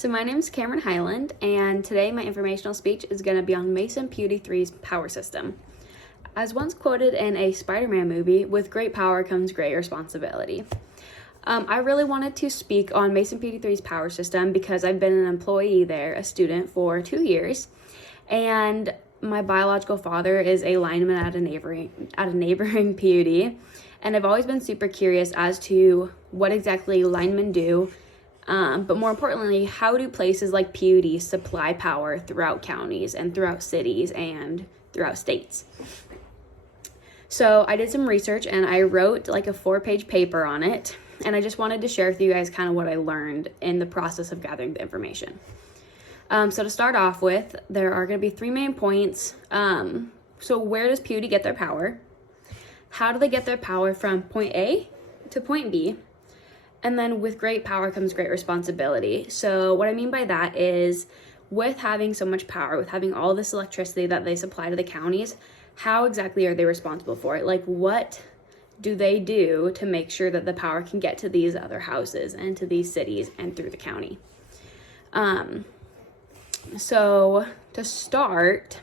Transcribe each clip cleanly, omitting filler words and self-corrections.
So my name is Cameron Highland, and today my informational speech is going to be on Mason PUD3's power system. As once quoted in a Spider-Man movie, with great power comes great responsibility. I really wanted to speak on Mason PUD3's power system because I've been an employee there, a student, for 2 years, and my biological father is a lineman at a neighboring PUD, and I've always been super curious as to what exactly linemen do. But more importantly, how do places like PUD supply power throughout counties and throughout cities and throughout states? So I did some research and I wrote like a 4-page paper on it. And I just wanted to share with you guys kind of what I learned in the process of gathering the information. So to start off with, there are going to be 3 main points. So where does PUD get their power? How do they get their power from point A to point B? And then with great power comes great responsibility. So what I mean by that is with having so much power, with having all this electricity that they supply to the counties, how exactly are they responsible for it? Like, what do they do to make sure that the power can get to these other houses and to these cities and through the county? So to start,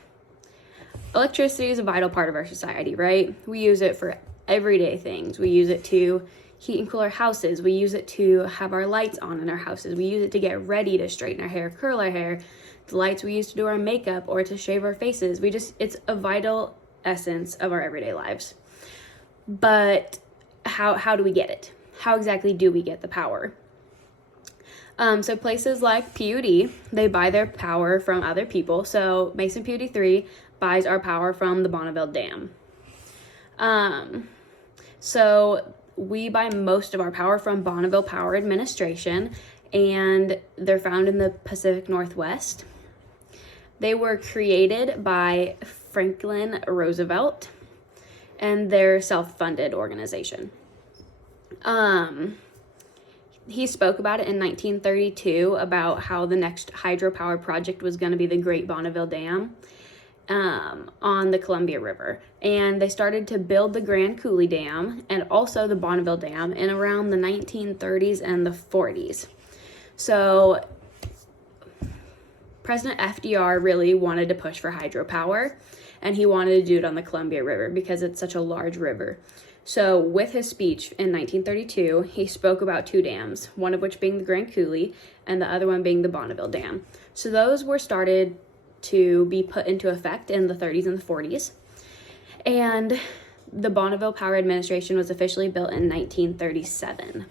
electricity is a vital part of our society, right? We use it for everyday things. We use it to heat and cool our houses. We use it to have our lights on in our houses. We use it to get ready, to straighten our hair, curl our hair. The lights we use to do our makeup or to shave our faces. It's a vital essence of our everyday lives. But how do we get it? How exactly do we get the power? So places like PUD, they buy their power from other people. So Mason PUD3 buys our power from the Bonneville Dam. So we buy most of our power from Bonneville Power Administration, and they're found in the Pacific Northwest. They were created by Franklin Roosevelt, and they're a self-funded organization. He spoke about it in 1932 about how the next hydropower project was going to be the Great Bonneville Dam on the Columbia River. And they started to build the Grand Coulee Dam and also the Bonneville Dam in around the 1930s and the 40s. So President FDR really wanted to push for hydropower, and he wanted to do it on the Columbia River because it's such a large river. So with his speech in 1932, he spoke about 2 dams, one of which being the Grand Coulee and the other one being the Bonneville Dam. So those were started to be put into effect in the 30s and the 40s. And the Bonneville Power Administration was officially built in 1937.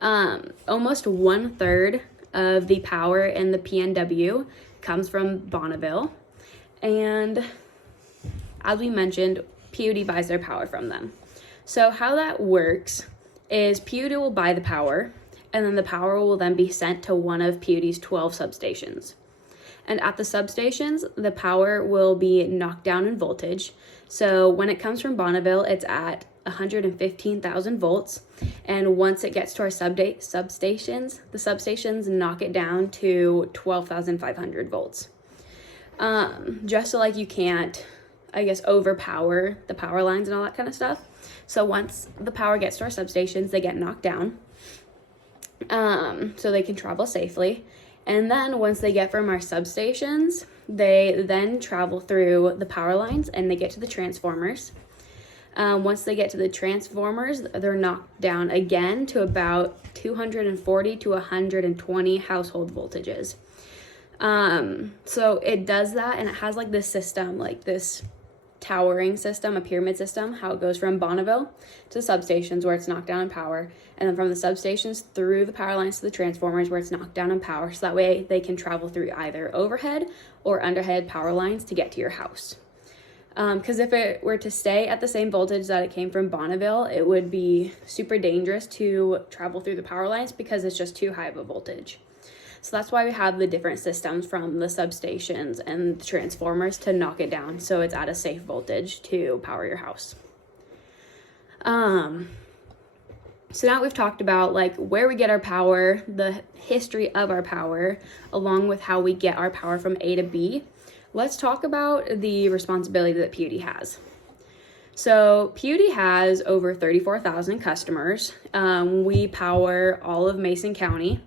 Almost 1/3 of the power in the PNW comes from Bonneville. And as we mentioned, PUD buys their power from them. So how that works is PUD will buy the power, and then the power will then be sent to one of PUD's 12 substations. And at the substations, the power will be knocked down in voltage. So when it comes from Bonneville, it's at 115,000 volts. And once it gets to our substations, the substations knock it down to 12,500 volts. Just so like you can't, I guess, overpower the power lines and all that kind of stuff. So once the power gets to our substations, they get knocked down so they can travel safely. And then once they get from our substations, they then travel through the power lines and they get to the transformers. Once they get to the transformers, they're knocked down again to about 240 to 120 household voltages. So it does that, and it has like this system, like this towering system, a pyramid system, how it goes from Bonneville to substations where it's knocked down in power, and then from the substations through the power lines to the transformers where it's knocked down in power, so that way they can travel through either overhead or underhead power lines to get to your house. Because if it were to stay at the same voltage that it came from Bonneville, it would be super dangerous to travel through the power lines because it's just too high of a voltage. So that's why we have the different systems from the substations and the transformers to knock it down so it's at a safe voltage to power your house. So now we've talked about like where we get our power, the history of our power, along with how we get our power from A to B. Let's talk about the responsibility that PUD has. So PUD has over 34,000 customers. We power all of Mason County.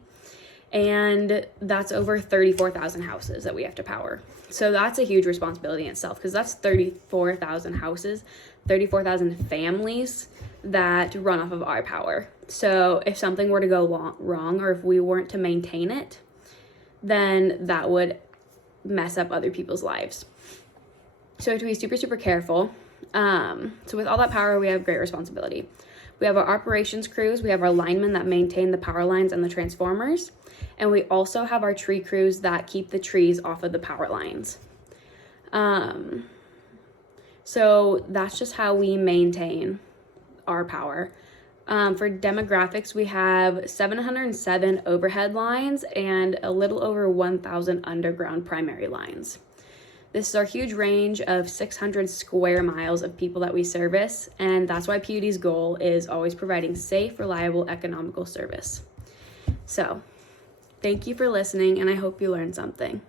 and that's over 34,000 houses that we have to power. So that's a huge responsibility in itself, because that's 34,000 houses, 34,000 families that run off of our power. So if something were to go wrong, or if we weren't to maintain it, then that would mess up other people's lives. So we have to be super, super careful. So with all that power, we have great responsibility. We have our operations crews, we have our linemen that maintain the power lines and the transformers, and we also have our tree crews that keep the trees off of the power lines. So that's just how we maintain our power. For demographics, we have 707 overhead lines and a little over 1,000 underground primary lines. This is our huge range of 600 square miles of people that we service, and that's why PUD's goal is always providing safe, reliable, economical service. So, thank you for listening, and I hope you learned something.